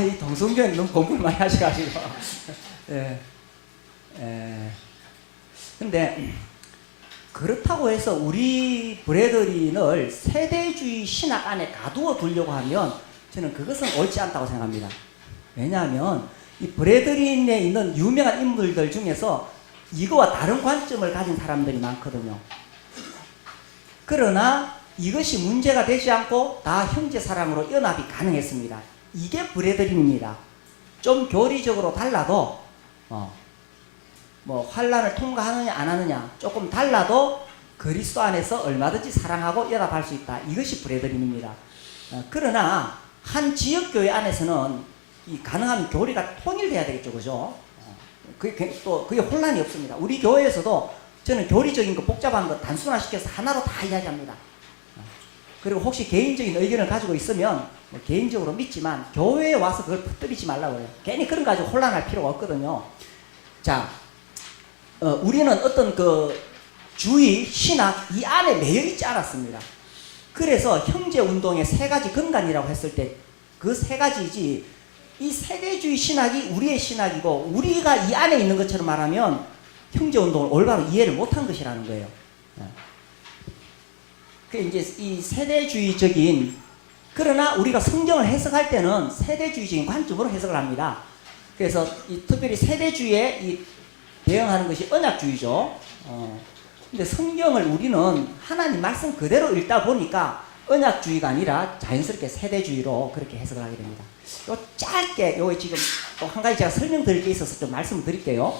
이 동성교회는 너무 공부를 많이 하셔가지고. 예. 근데 그렇다고 해서 우리 브레더린을 세대주의 신학 안에 가두어 두려고 하면 저는 그것은 옳지 않다고 생각합니다. 왜냐하면 이 브레더린에 있는 유명한 인물들 중에서 이거와 다른 관점을 가진 사람들이 많거든요. 그러나 이것이 문제가 되지 않고 다 형제 사랑으로 연합이 가능했습니다. 이게 브레더린입니다. 좀 교리적으로 달라도 뭐 환란을 통과하느냐 안 하느냐 조금 달라도 그리스도 안에서 얼마든지 사랑하고 연합할 수 있다. 이것이 브레더린입니다. 그러나 한 지역교회 안에서는 이 가능하면 교리가 통일돼야 되겠죠, 그죠? 그게 혼란이 없습니다. 우리 교회에서도 저는 교리적인 거 복잡한 거 단순화시켜서 하나로 다 이야기합니다. 그리고 혹시 개인적인 의견을 가지고 있으면 뭐 개인적으로 믿지만 교회에 와서 그걸 퍼뜨리지 말라고 해요. 괜히 그런 거 가지고 혼란할 필요가 없거든요. 자, 우리는 어떤 그 주의, 신학 이 안에 매여 있지 않았습니다. 그래서 형제 운동의 세 가지 근간이라고 했을 때 그 세 가지이지 이 세대주의 신학이 우리의 신학이고 우리가 이 안에 있는 것처럼 말하면 형제 운동을 올바로 이해를 못한 것이라는 거예요. 그 이제 이 세대주의적인 그러나 우리가 성경을 해석할 때는 세대주의적인 관점으로 해석을 합니다. 그래서 이 특별히 세대주의에 이 대응하는 것이 언약주의죠. 근데 성경을 우리는 하나님 말씀 그대로 읽다 보니까 언약주의가 아니라 자연스럽게 세대주의로 그렇게 해석을 하게 됩니다. 요 짧게 요 지금 또 한 가지 제가 설명드릴 게 있어서 좀 말씀을 드릴게요.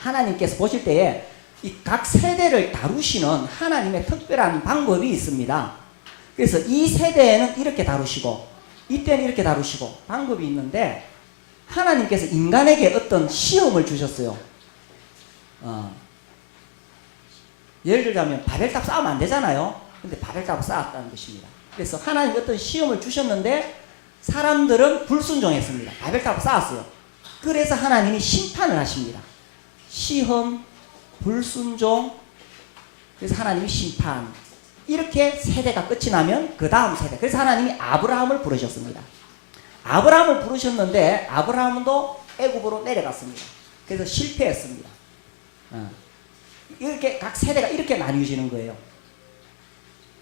하나님께서 보실 때에 이 각 세대를 다루시는 하나님의 특별한 방법이 있습니다. 그래서 이 세대에는 이렇게 다루시고 이때는 이렇게 다루시고 방법이 있는데 하나님께서 인간에게 어떤 시험을 주셨어요. 예를 들자면 바벨탑 쌓으면 안 되잖아요. 근데 바벨탑을 쌓았다는 것입니다. 그래서 하나님이 어떤 시험을 주셨는데 사람들은 불순종했습니다. 바벨탑을 쌓았어요. 그래서 하나님이 심판을 하십니다. 시험, 불순종, 그래서 하나님이 심판. 이렇게 세대가 끝이 나면 그 다음 세대. 그래서 하나님이 아브라함을 부르셨습니다. 아브라함을 부르셨는데 아브라함도 애굽으로 내려갔습니다. 그래서 실패했습니다. 이렇게 각 세대가 이렇게 나뉘어지는 거예요.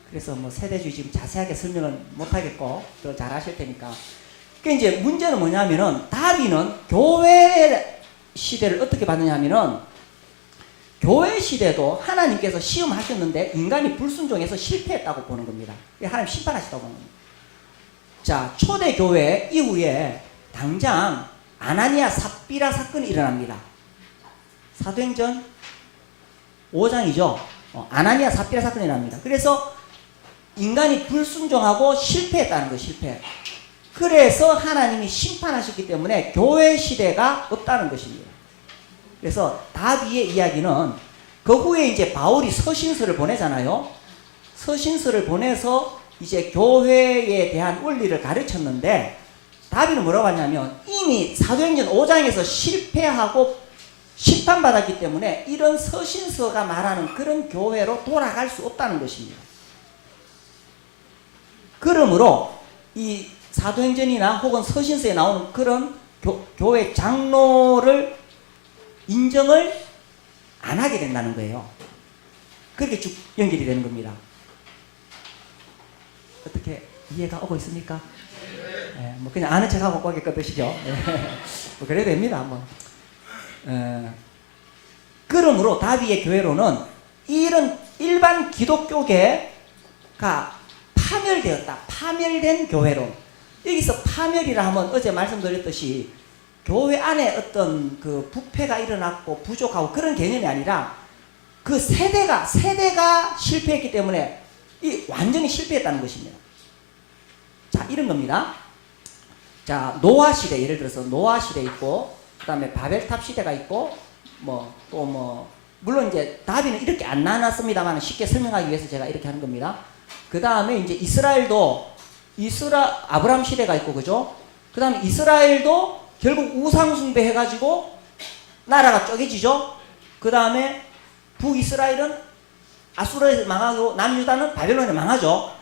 그래서 뭐 세대주의 지금 자세하게 설명은 못하겠고 더 잘 하실 테니까. 그러니까 이제 문제는 뭐냐면은 다윗은 교회 시대를 어떻게 봤느냐면은 교회 시대도 하나님께서 시험하셨는데 인간이 불순종해서 실패했다고 보는 겁니다. 하나님 심판하시다고 보는 겁니다. 자, 초대교회 이후에 당장 아나니아 삽비라 사건이 일어납니다. 사도행전 5장이죠. 아나니아 삽비라 사건이 일어납니다. 그래서 인간이 불순종하고 실패했다는 거예요. 실패. 그래서 하나님이 심판하셨기 때문에 교회 시대가 없다는 것입니다. 그래서 다윗의 이야기는 그 후에 이제 바울이 서신서를 보내잖아요. 서신서를 보내서 이제 교회에 대한 원리를 가르쳤는데 다윗은 뭐라고 하냐면 이미 사도행전 5장에서 실패하고 심판받았기 때문에 이런 서신서가 말하는 그런 교회로 돌아갈 수 없다는 것입니다. 그러므로 이 사도행전이나 혹은 서신서에 나오는 그런 교회 장로를 인정을 안 하게 된다는 거예요. 그렇게 쭉 연결이 되는 겁니다. 어떻게 이해가 오고 있습니까? 네, 뭐 그냥 아는 척하고 꼬게 꺼드시죠. 뭐 그래도 됩니다. 뭐. 그러므로 다윗의 교회로는 이런 일반 기독교계가 파멸되었다. 파멸된 교회로. 여기서 파멸이라 하면 어제 말씀드렸듯이 교회 안에 어떤 그 부패가 일어났고 부족하고 그런 개념이 아니라 그 세대가 실패했기 때문에 완전히 실패했다는 것입니다. 자, 이런 겁니다. 자, 노아 시대, 예를 들어서 노아 시대 있고 그 다음에 바벨탑 시대가 있고 물론 이제 다윗은 이렇게 안 나눴습니다만 쉽게 설명하기 위해서 제가 이렇게 하는 겁니다. 그 다음에 이제 아브라함 시대가 있고, 그죠? 그 다음에 이스라엘도 결국 우상숭배 해가지고 나라가 쪼개지죠? 그 다음에 북이스라엘은 아수르에서 망하고 남유다는 바벨론에 망하죠?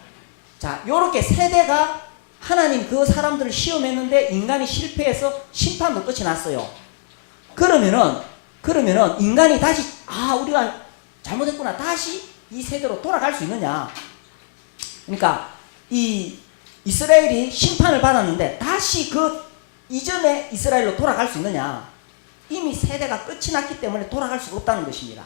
자, 요렇게 세대가 하나님 그 사람들을 시험했는데 인간이 실패해서 심판도 끝이 났어요. 그러면은 인간이 다시 우리가 잘못했구나 다시 이 세대로 돌아갈 수 있느냐? 그러니까 이 이스라엘이 심판을 받았는데 다시 그 이전의 이스라엘로 돌아갈 수 있느냐? 이미 세대가 끝이 났기 때문에 돌아갈 수가 없다는 것입니다.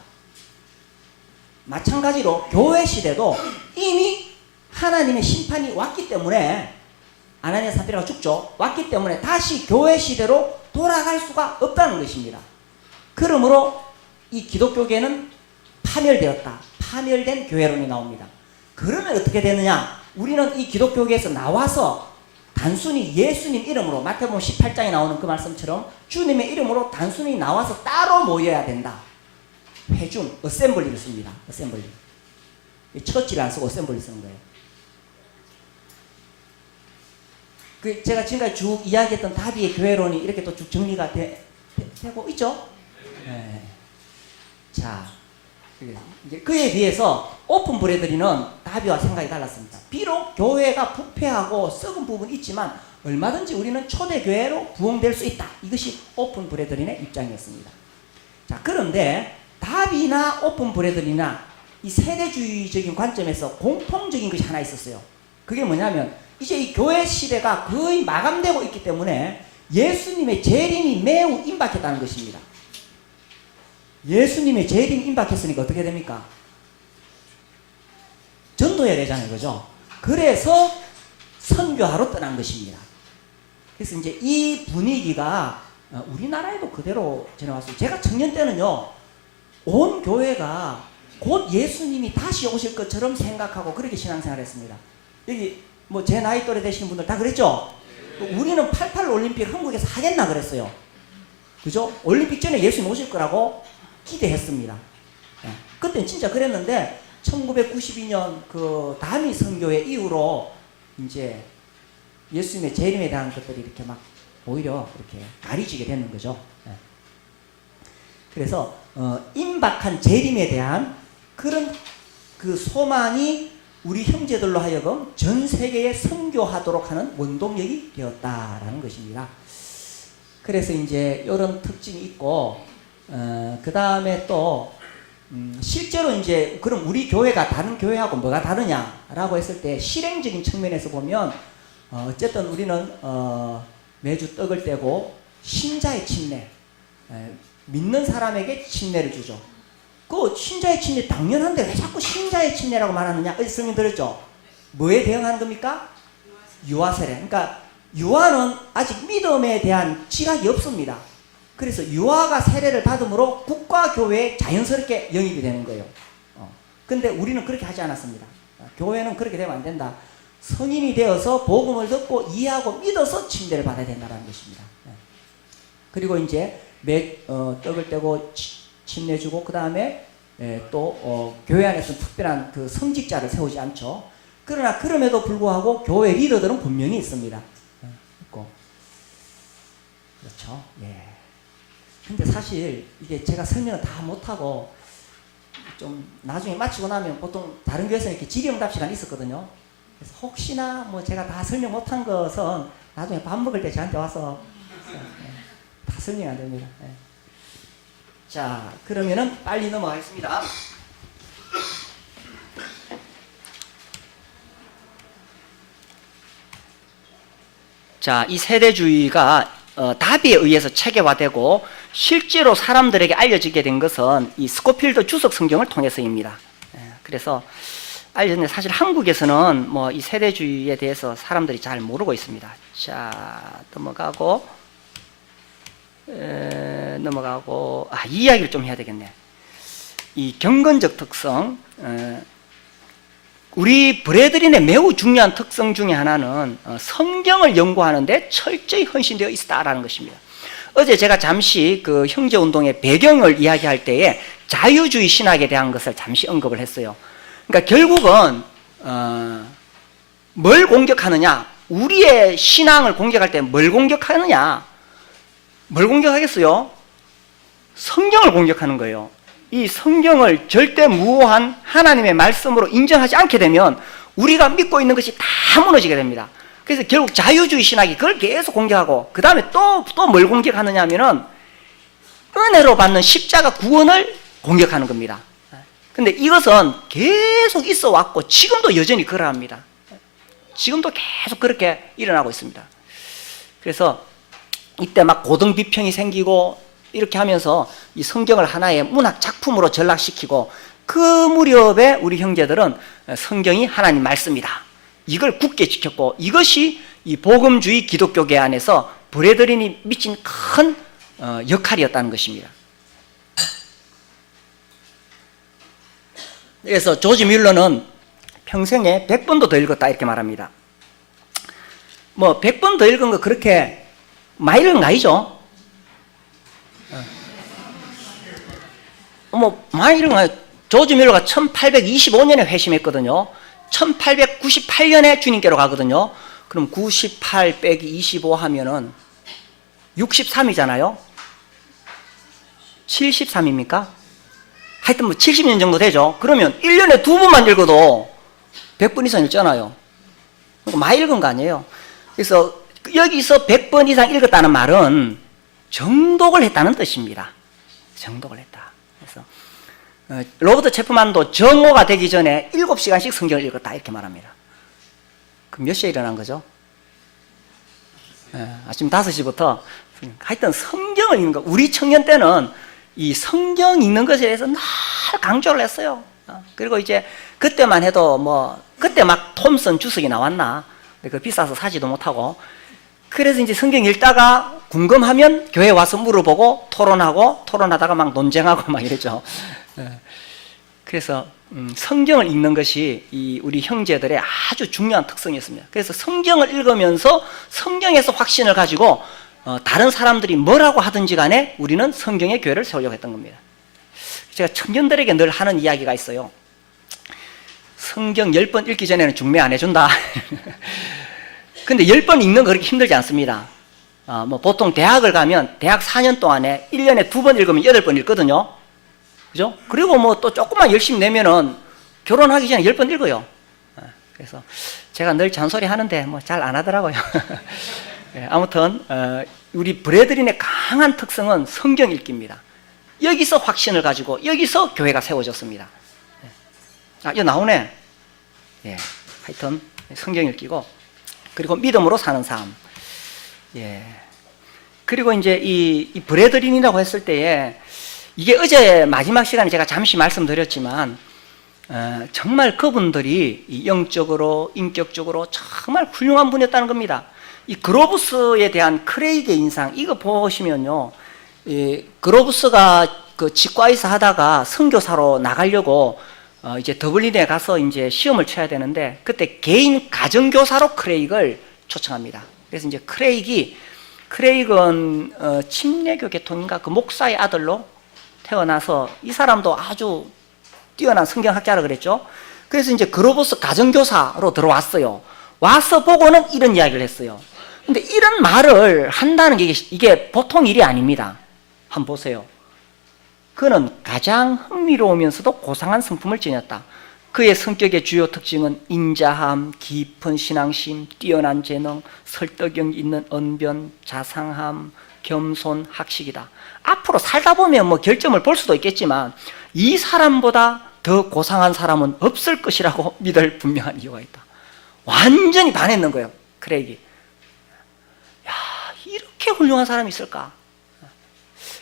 마찬가지로 교회 시대도 이미 하나님의 심판이 왔기 때문에 아나니아 사피라가 죽죠. 왔기 때문에 다시 교회 시대로 돌아갈 수가 없다는 것입니다. 그러므로 이 기독교계는 파멸되었다. 파멸된 교회론이 나옵니다. 그러면 어떻게 되느냐? 우리는 이 기독교계에서 나와서 단순히 예수님 이름으로 마태복음 18장에 나오는 그 말씀처럼 주님의 이름으로 단순히 나와서 따로 모여야 된다. 회중, 어셈블리를 씁니다. 어셈블리. 처치를 안 쓰고 어셈블리 쓰는 거예요. 제가 지금까지 쭉 이야기했던 다비의 교회론이 이렇게 또 쭉 정리가 되고 있죠? 네. 자, 이제 그에 비해서 오픈 브레드리는 다비와 생각이 달랐습니다. 비록 교회가 부패하고 썩은 부분이 있지만 얼마든지 우리는 초대교회로 부흥될 수 있다. 이것이 오픈 브레드린의 입장이었습니다. 자, 그런데 다비나 오픈 브레드리나 이 세대주의적인 관점에서 공통적인 것이 하나 있었어요. 그게 뭐냐면 이제 이 교회 시대가 거의 마감되고 있기 때문에 예수님의 재림이 매우 임박했다는 것입니다. 예수님의 재림이 임박했으니까 어떻게 됩니까? 전도해야 되잖아요. 그죠? 그래서 선교하러 떠난 것입니다. 그래서 이제 이 분위기가 우리나라에도 그대로 전해왔어요. 제가 청년 때는요, 온 교회가 곧 예수님이 다시 오실 것처럼 생각하고 그렇게 신앙생활을 했습니다. 여기 뭐 제 나이 또래 되시는 분들 다 그랬죠? 우리는 88 올림픽 한국에서 하겠나 그랬어요. 그죠? 올림픽 전에 예수님 오실 거라고 기대했습니다. 그때는 진짜 그랬는데 1992년 그 다미 선교회 이후로 이제 예수님의 재림에 대한 것들이 이렇게 막 오히려 이렇게 가리지게 되는 거죠. 그래서 임박한 재림에 대한 그런 그 소망이 우리 형제들로 하여금 전 세계에 선교하도록 하는 원동력이 되었다라는 것입니다. 그래서 이제 이런 특징이 있고, 그 다음에 또 실제로 이제 그럼 우리 교회가 다른 교회하고 뭐가 다르냐라고 했을 때 실행적인 측면에서 보면 어쨌든 우리는 매주 떡을 떼고 신자의 침례, 믿는 사람에게 침례를 주죠. 그 신자의 침례 당연한데 왜 자꾸 신자의 침례라고 말하느냐? 어제 설명 드렸죠? 뭐에 대응하는 겁니까? 유아 세례. 그러니까 유아는 아직 믿음에 대한 지각이 없습니다. 그래서 유아가 세례를 받음으로 국가교회에 자연스럽게 영입이 되는 거예요. 근데 우리는 그렇게 하지 않았습니다. 교회는 그렇게 되면 안 된다. 성인이 되어서 복음을 듣고 이해하고 믿어서 침례를 받아야 된다는 것입니다. 그리고 이제 떡을 떼고 침례 주고 그 다음에 또 교회 안에서 특별한 그 성직자를 세우지 않죠. 그러나 그럼에도 불구하고 교회 리더들은 분명히 있습니다. 있고 그렇죠. 예. 근데 사실 이게 제가 설명을 다 못하고 좀 나중에 마치고 나면 보통 다른 교회에서는 이렇게 질의응답 시간이 있었거든요. 그래서 혹시나 뭐 제가 다 설명 못한 것은 나중에 밥 먹을 때 저한테 와서 다 설명 안 됩니다. 예. 자, 그러면은 빨리 넘어가겠습니다. 자, 이 세대주의가 다비에 의해서 체계화되고 실제로 사람들에게 알려지게 된 것은 이 스코필드 주석 성경을 통해서입니다. 그래서 알려졌는데 사실 한국에서는 뭐 이 세대주의에 대해서 사람들이 잘 모르고 있습니다. 자, 넘어가고 이 이야기를 좀 해야 되겠네. 이 경건적 특성, 우리 브레드린의 매우 중요한 특성 중에 하나는 성경을 연구하는데 철저히 헌신되어 있다라는 것입니다. 어제 제가 잠시 그 형제운동의 배경을 이야기할 때에 자유주의 신학에 대한 것을 잠시 언급을 했어요. 그러니까 결국은 뭘 공격하느냐? 우리의 신앙을 공격할 때 뭘 공격하느냐? 뭘 공격하겠어요? 성경을 공격하는 거예요. 이 성경을 절대 무오한 하나님의 말씀으로 인정하지 않게 되면 우리가 믿고 있는 것이 다 무너지게 됩니다. 그래서 결국 자유주의 신학이 그걸 계속 공격하고, 그 다음에 또 뭘 공격하느냐 하면은 은혜로 받는 십자가 구원을 공격하는 겁니다. 근데 이것은 계속 있어 왔고 지금도 여전히 그러합니다. 지금도 계속 그렇게 일어나고 있습니다. 그래서 이때 막 고등비평이 생기고 이렇게 하면서 이 성경을 하나의 문학 작품으로 전락시키고, 그 무렵에 우리 형제들은 성경이 하나님 말씀이다, 이걸 굳게 지켰고, 이것이 이 복음주의 기독교계 안에서 브래드린이 미친 큰 역할이었다는 것입니다. 그래서 조지 뮬러는 평생에 100번도 더 읽었다 이렇게 말합니다. 뭐 100번 더 읽은 거 그렇게 많이 읽은 거 아니죠? 뭐 많이 읽은 거 아니죠? 조지 뮬러가 1825년에 회심했거든요. 1898년에 주님께로 가거든요. 그럼 98 빼기 25 하면은 63이잖아요. 73입니까? 하여튼 뭐 70년 정도 되죠. 그러면 1년에 2번만 읽어도 100번 이상 읽잖아요. 많이 읽은 거 아니에요. 그래서 여기서 100번 이상 읽었다는 말은 정독을 했다는 뜻입니다. 정독을 했다. 그래서 로버트 체프만도 정오가 되기 전에 7시간씩 성경을 읽었다 이렇게 말합니다. 그럼 몇 시에 일어난 거죠? 아침 5시부터. 하여튼 성경을 읽는 거, 우리 청년 때는 이 성경 읽는 것에 대해서 늘 강조를 했어요. 그리고 이제 그때만 해도 뭐 그때 막 톰슨 주석이 나왔나, 그 비싸서 사지도 못하고, 그래서 이제 성경 읽다가 궁금하면 교회 와서 물어보고 토론하다가 막 논쟁하고 막 이랬죠. 그래서 성경을 읽는 것이 이 우리 형제들의 아주 중요한 특성이었습니다. 그래서 성경을 읽으면서 성경에서 확신을 가지고 다른 사람들이 뭐라고 하든지 간에 우리는 성경의 교회를 세우려고 했던 겁니다. 제가 청년들에게 늘 하는 이야기가 있어요. 성경 10번 읽기 전에는 중매 안 해준다. 근데 10번 읽는 거 그렇게 힘들지 않습니다. 뭐 보통 대학을 가면 대학 4년 동안에 1년에 2번 읽으면 8번 읽거든요. 그죠? 그리고 뭐 또 조금만 열심히 내면은 결혼하기 전에 10번 읽어요. 그래서 제가 늘 잔소리 하는데 뭐 잘 안 하더라고요. 아무튼 우리 브래드린의 강한 특성은 성경 읽기입니다. 여기서 확신을 가지고 여기서 교회가 세워졌습니다. 이거 나오네. 예, 하여튼 성경 읽기고, 그리고 믿음으로 사는 삶. 예. 그리고 이제 이 브래드린이라고 했을 때에, 이게 어제 마지막 시간에 제가 잠시 말씀드렸지만 정말 그분들이 영적으로 인격적으로 정말 훌륭한 분이었다는 겁니다. 이 그로브스에 대한 크레이그의 인상, 이거 보시면요, 이 그로브스가 그 치과의사 하다가 선교사로 나가려고 이제 더블린에 가서 이제 시험을 쳐야 되는데, 그때 개인 가정교사로 크레이그를 초청합니다. 그래서 이제 크레이그는 침례교 계통인가 그 목사의 아들로 태어나서, 이 사람도 아주 뛰어난 성경학자라 그랬죠. 그래서 이제 그로브스 가정교사로 들어왔어요. 와서 보고는 이런 이야기를 했어요. 근데 이런 말을 한다는 게 이게 보통 일이 아닙니다. 한번 보세요. 그는 가장 흥미로우면서도 고상한 성품을 지녔다. 그의 성격의 주요 특징은 인자함, 깊은 신앙심, 뛰어난 재능, 설득력 있는 언변, 자상함, 겸손, 학식이다. 앞으로 살다 보면 뭐 결점을 볼 수도 있겠지만 이 사람보다 더 고상한 사람은 없을 것이라고 믿을 분명한 이유가 있다. 완전히 반했는 거예요, 크레이기. 야, 이렇게 훌륭한 사람이 있을까?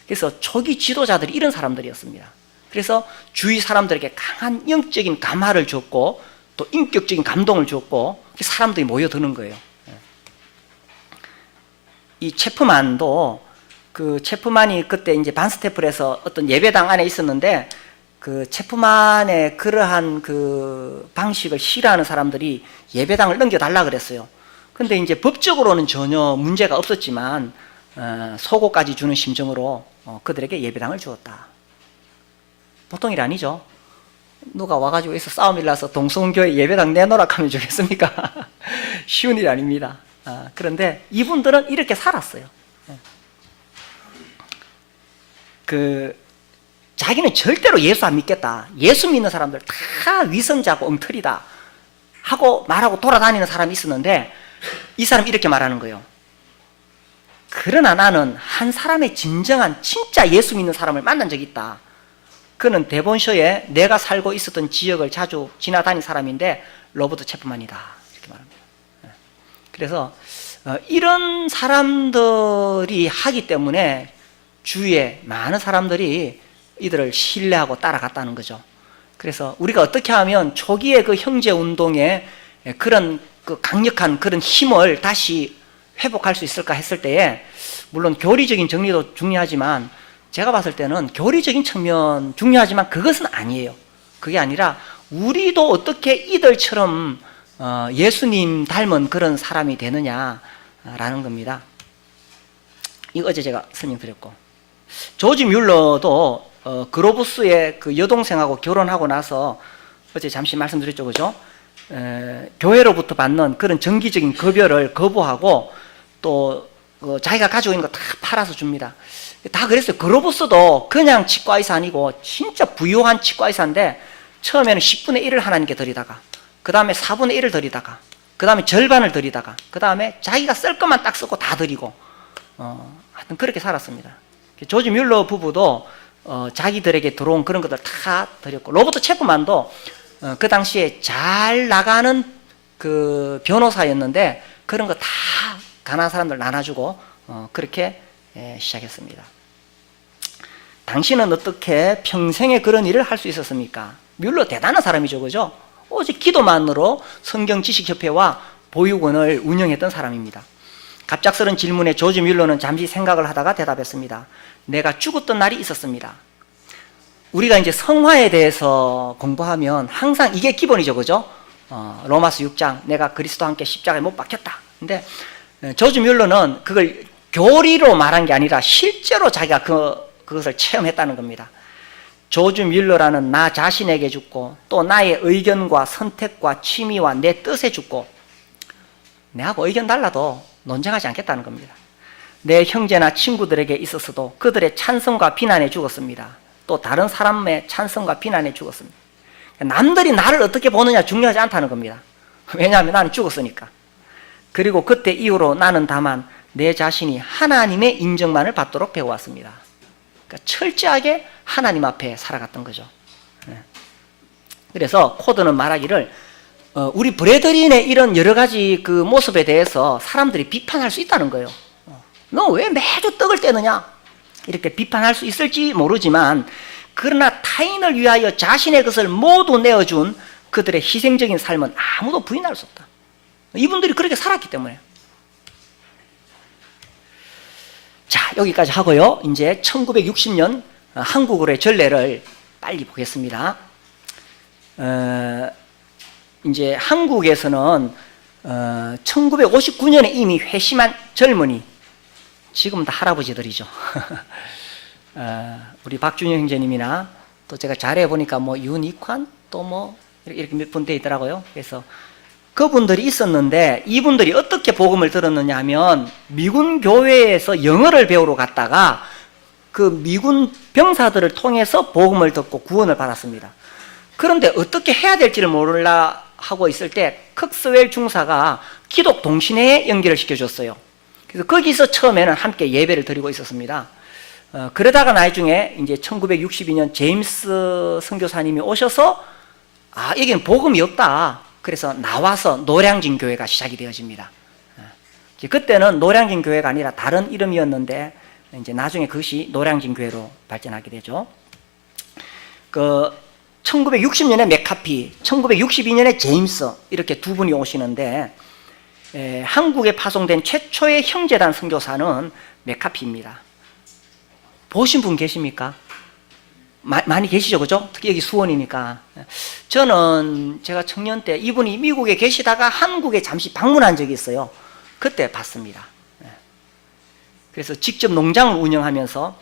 그래서 초기 지도자들이 이런 사람들이었습니다. 그래서 주위 사람들에게 강한 영적인 감화를 줬고 또 인격적인 감동을 줬고 사람들이 모여드는 거예요. 이 체프만도, 그 체프만이 그때 이제 반스테플에서 어떤 예배당 안에 있었는데, 그 체프만의 그러한 그 방식을 싫어하는 사람들이 예배당을 넘겨달라 그랬어요. 근데 이제 법적으로는 전혀 문제가 없었지만 속옷까지 주는 심정으로 그들에게 예배당을 주었다. 보통 일 아니죠. 누가 와가지고 여기서 싸움이 나서 동성교회 예배당 내놓으라 하면 좋겠습니까? 쉬운 일 아닙니다. 그런데 이분들은 이렇게 살았어요. 자기는 절대로 예수 안 믿겠다, 예수 믿는 사람들 다 위선자고 엉터리다 하고 말하고 돌아다니는 사람이 있었는데, 이 사람이 이렇게 말하는 거예요. 그러나 나는 한 사람의 진정한 진짜 예수 믿는 사람을 만난 적이 있다. 그는 데본셔에 내가 살고 있었던 지역을 자주 지나다닌 사람인데 로버트 체프만이다. 이렇게 말합니다. 그래서 이런 사람들이 하기 때문에 주위에 많은 사람들이 이들을 신뢰하고 따라갔다는 거죠. 그래서 우리가 어떻게 하면 초기에 그 형제 운동에 그런 그 강력한 그런 힘을 다시 회복할 수 있을까 했을 때에, 물론 교리적인 정리도 중요하지만 제가 봤을 때는 교리적인 측면 중요하지만 그것은 아니에요. 그게 아니라 우리도 어떻게 이들처럼 예수님 닮은 그런 사람이 되느냐라는 겁니다. 이거 어제 제가 설명드렸고, 조지 뮬러도 그로부스의 그 여동생하고 결혼하고 나서 어제 잠시 말씀드렸죠, 그죠? 교회로부터 받는 그런 정기적인 급여를 거부하고 또 자기가 가지고 있는 거 다 팔아서 줍니다. 다 그랬어요. 그로부스도 그냥 치과의사 아니고 진짜 부유한 치과의사인데 처음에는 10분의 1을 하나님께 드리다가 그 다음에 4분의 1을 드리다가 그 다음에 절반을 드리다가 그 다음에 자기가 쓸 것만 딱 쓰고 다 드리고 하여튼 그렇게 살았습니다. 조지 뮬러 부부도 자기들에게 들어온 그런 것들 다 드렸고, 로버트 체프만도 그 당시에 잘 나가는 그 변호사였는데 그런 거 다 가난한 사람들 나눠주고 그렇게 시작했습니다. 당신은 어떻게 평생에 그런 일을 할 수 있었습니까? 뮬러 대단한 사람이죠, 그죠? 오직 기도만으로 성경지식협회와 보육원을 운영했던 사람입니다. 갑작스런 질문에 조지 뮬러는 잠시 생각을 하다가 대답했습니다. 내가 죽었던 날이 있었습니다. 우리가 이제 성화에 대해서 공부하면 항상 이게 기본이죠, 그죠? 로마서 6장, 내가 그리스도와 함께 십자가에 못 박혔다. 근데 조지 뮬러는 그걸 교리로 말한 게 아니라 실제로 자기가 그것을 체험했다는 겁니다. 조지 뮬러라는 나 자신에게 죽고 또 나의 의견과 선택과 취미와 내 뜻에 죽고 내하고 의견 달라도 논쟁하지 않겠다는 겁니다. 내 형제나 친구들에게 있어서도 그들의 찬성과 비난에 죽었습니다. 또 다른 사람의 찬성과 비난에 죽었습니다. 남들이 나를 어떻게 보느냐 중요하지 않다는 겁니다. 왜냐하면 나는 죽었으니까. 그리고 그때 이후로 나는 다만 내 자신이 하나님의 인정만을 받도록 배워왔습니다. 그러니까 철저하게 하나님 앞에 살아갔던 거죠. 그래서 코드는 말하기를 우리 브래드린의 이런 여러 가지 그 모습에 대해서 사람들이 비판할 수 있다는 거예요. 너 왜 매주 떡을 떼느냐? 이렇게 비판할 수 있을지 모르지만, 그러나 타인을 위하여 자신의 것을 모두 내어준 그들의 희생적인 삶은 아무도 부인할 수 없다. 이분들이 그렇게 살았기 때문에. 자, 여기까지 하고요. 이제 1960년 한국으로의 전례를 빨리 보겠습니다. 이제 한국에서는 1959년에 이미 회심한 젊은이, 지금 다 할아버지들이죠. 우리 박준영 형제님이나 또 제가 잘해보니까 뭐 윤익환 또 뭐 이렇게 몇 분 돼 있더라고요. 그래서 그분들이 있었는데 이분들이 어떻게 복음을 들었느냐 하면 미군 교회에서 영어를 배우러 갔다가 그 미군 병사들을 통해서 복음을 듣고 구원을 받았습니다. 그런데 어떻게 해야 될지를 몰라 하고 있을 때 컥스웰 중사가 기독 동신회에 연결을 시켜줬어요. 그래서 거기서 처음에는 함께 예배를 드리고 있었습니다. 그러다가 나중에 이제 1962년 제임스 선교사님이 오셔서 여기는 복음이 없다. 그래서 나와서 노량진 교회가 시작이 되어집니다. 그때는 노량진 교회가 아니라 다른 이름이었는데 이제 나중에 그것이 노량진 교회로 발전하게 되죠. 1960년에 맥카피, 1962년에 제임스, 이렇게 두 분이 오시는데 한국에 파송된 최초의 형제단 선교사는 맥카피입니다. 보신 분 계십니까? 많이 계시죠, 그죠? 특히 여기 수원이니까. 저는 제가 청년 때 이분이 미국에 계시다가 한국에 잠시 방문한 적이 있어요. 그때 봤습니다. 그래서 직접 농장을 운영하면서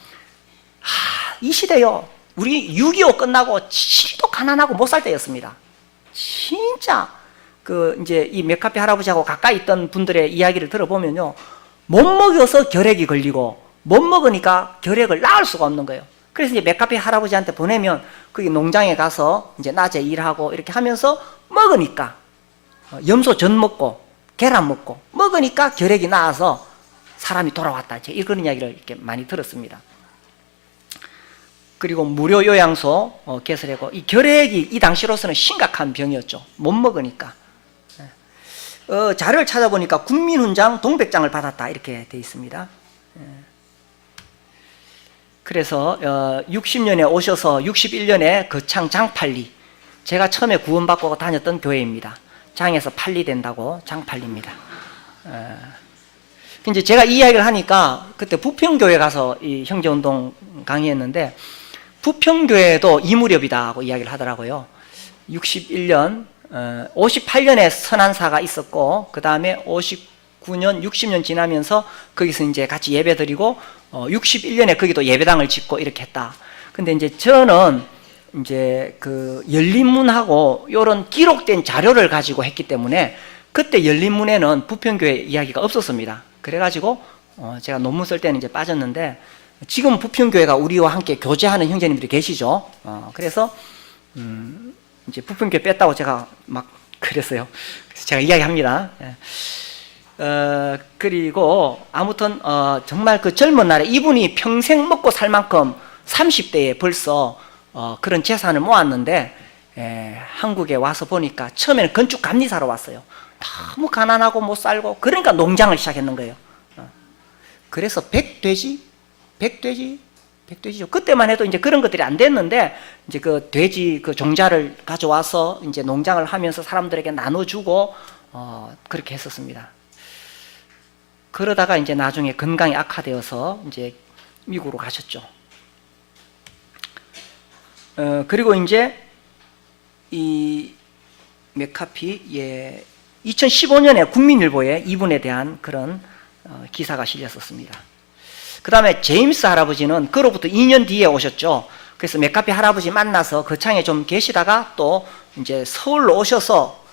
이 시대요, 우리 6.25 끝나고 진도 가난하고 못 살 때였습니다. 진짜 이제 이 맥카피 할아버지하고 가까이 있던 분들의 이야기를 들어보면요, 못 먹여서 결핵이 걸리고 못 먹으니까 결핵을 낳을 수가 없는 거예요. 그래서 이제 맥카피 할아버지한테 보내면 거기 농장에 가서 이제 낮에 일하고 이렇게 하면서 먹으니까 염소 전 먹고 계란 먹으니까 결핵이 나아서 사람이 돌아왔다. 제가 이런 이야기를 이렇게 많이 들었습니다. 그리고 무료 요양소 개설하고, 이 결핵이 이 당시로서는 심각한 병이었죠. 못 먹으니까. 자료를 찾아보니까 국민훈장 동백장을 받았다 이렇게 돼 있습니다. 그래서 60년에 오셔서 61년에 거창 장팔리, 제가 처음에 구원받고 다녔던 교회입니다. 장에서 팔리 된다고 장팔리입니다. 이제 제가 이 이야기를 하니까 그때 부평교회 가서 이 형제운동 강의했는데, 부평교회도 이 무렵이다 하고 이야기를 하더라고요. 61년, 58년에 선한사가 있었고, 그 다음에 59년, 60년 지나면서 거기서 이제 같이 예배 드리고, 61년에 거기도 예배당을 짓고 이렇게 했다. 근데 이제 저는 이제 그 열린문하고 이런 기록된 자료를 가지고 했기 때문에 그때 열린문에는 부평교회 이야기가 없었습니다. 그래가지고 제가 논문 쓸 때는 이제 빠졌는데, 지금 부평교회가 우리와 함께 교제하는 형제님들이 계시죠. 그래서 이제 부평교회 뺐다고 제가 막 그랬어요. 그래서 제가 이야기합니다. 그리고 아무튼 정말 그 젊은 날에 이분이 평생 먹고 살 만큼 30대에 벌써 그런 재산을 모았는데, 한국에 와서 보니까 처음에는 건축 감리사로 왔어요. 너무 가난하고 못 살고, 그러니까 농장을 시작했는 거예요. 그래서 백돼지죠. 그때만 해도 이제 그런 것들이 안 됐는데, 이제 그 돼지 그 종자를 가져와서 이제 농장을 하면서 사람들에게 나눠주고 그렇게 했었습니다. 그러다가 이제 나중에 건강이 악화되어서 이제 미국으로 가셨죠. 그리고 이제 이 맥카피, 2015년에 국민일보에 이분에 대한 그런 기사가 실렸었습니다. 그 다음에 제임스 할아버지는 그로부터 2년 뒤에 오셨죠. 그래서 맥카피 할아버지 만나서 거창에 좀 계시다가 또 이제 서울로 오셔서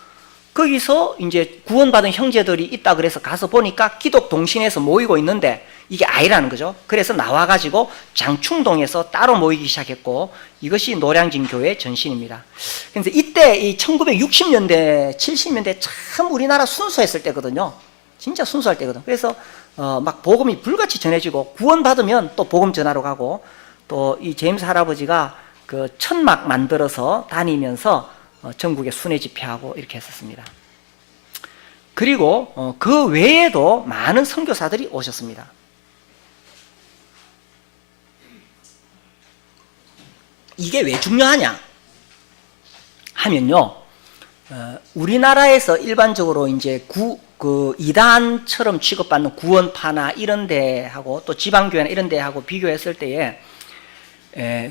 거기서 이제 구원받은 형제들이 있다 그래서 가서 보니까 기독동신에서 모이고 있는데 이게 아니라는 거죠. 그래서 나와가지고 장충동에서 따로 모이기 시작했고, 이것이 노량진 교회 전신입니다. 그래서 이때 이 1960년대, 70년대 참 우리나라 순수했을 때거든요. 진짜 순수할 때거든. 그래서 막 복음이 불같이 전해지고, 구원받으면 또 복음 전하러 가고, 또 이 제임스 할아버지가 그 천막 만들어서 다니면서 전국에 순회 집회하고 이렇게 했었습니다. 그리고 그 외에도 많은 선교사들이 오셨습니다. 이게 왜 중요하냐 하면요, 우리나라에서 일반적으로 이제 그 이단처럼 취급받는 구원파나 이런 데하고 또 지방교회나 이런 데하고 비교했을 때에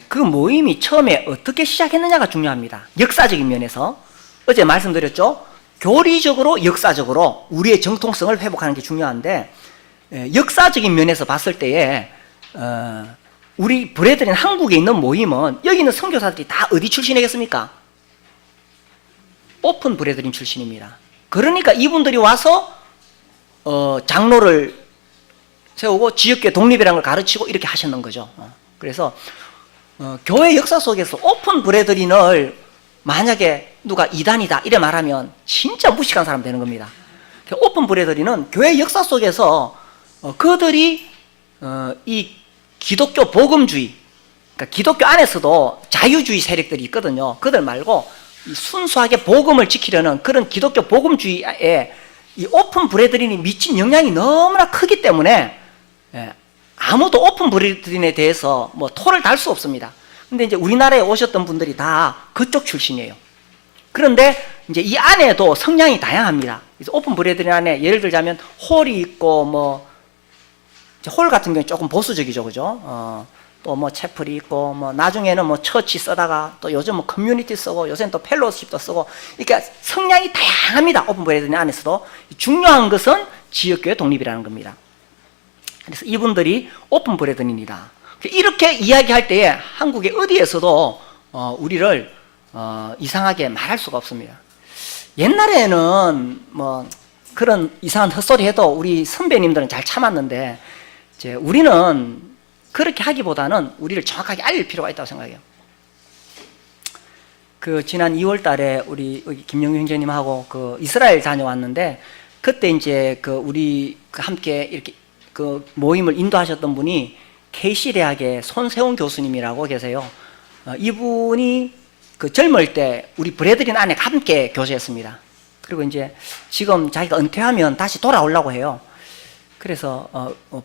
그 모임이 처음에 어떻게 시작했느냐가 중요합니다. 역사적인 면에서 어제 말씀드렸죠. 교리적으로 역사적으로 우리의 정통성을 회복하는 게 중요한데, 역사적인 면에서 봤을 때에 우리 브레드린 한국에 있는 모임은, 여기 있는 선교사들이 다 어디 출신이겠습니까? 오픈 브레드린 출신입니다. 그러니까 이분들이 와서 장로를 세우고 지역교회 독립이라는 걸 가르치고 이렇게 하셨는 거죠. 그래서 교회 역사 속에서 오픈 브레드린을 만약에 누가 이단이다 이래 말하면 진짜 무식한 사람 되는 겁니다. 오픈 브레드린은 교회 역사 속에서 그들이 이 기독교 복음주의, 그러니까 기독교 안에서도 자유주의 세력들이 있거든요. 그들 말고 순수하게 복음을 지키려는 그런 기독교 복음주의에 이 오픈 브레드린이 미친 영향이 너무나 크기 때문에 아무도 오픈 브레드린에 대해서 뭐 토를 달 수 없습니다. 근데 이제 우리나라에 오셨던 분들이 다 그쪽 출신이에요. 그런데 이제 이 안에도 성향이 다양합니다. 그래서 오픈 브레드린 안에 예를 들자면 홀이 있고, 뭐 홀 같은 경우는 조금 보수적이죠, 그죠? 또 뭐 채플이 있고, 뭐 나중에는 뭐 처치 쓰다가 또 요즘 뭐 커뮤니티 쓰고, 요새는 또 펠로우십도 쓰고, 그러니까 성향이 다양합니다. 오픈 브레드린 안에서도. 중요한 것은 지역교회 독립이라는 겁니다. 그래서 이분들이 오픈 브레드린이다. 이렇게 이야기할 때에 한국의 어디에서도 우리를 이상하게 말할 수가 없습니다. 옛날에는 뭐 그런 이상한 헛소리 해도 우리 선배님들은 잘 참았는데, 이제 우리는 그렇게 하기보다는 우리를 정확하게 알릴 필요가 있다고 생각해요. 그 지난 2월 달에 우리 김영규 형제님하고 그 이스라엘 다녀왔는데, 그때 이제 그 우리 함께 이렇게 그 모임을 인도하셨던 분이 KC 대학의 손세웅 교수님이라고 계세요. 이분이 그 젊을 때 우리 브래들린 안에 함께 교제했습니다. 그리고 이제 지금 자기가 은퇴하면 다시 돌아오려고 해요. 그래서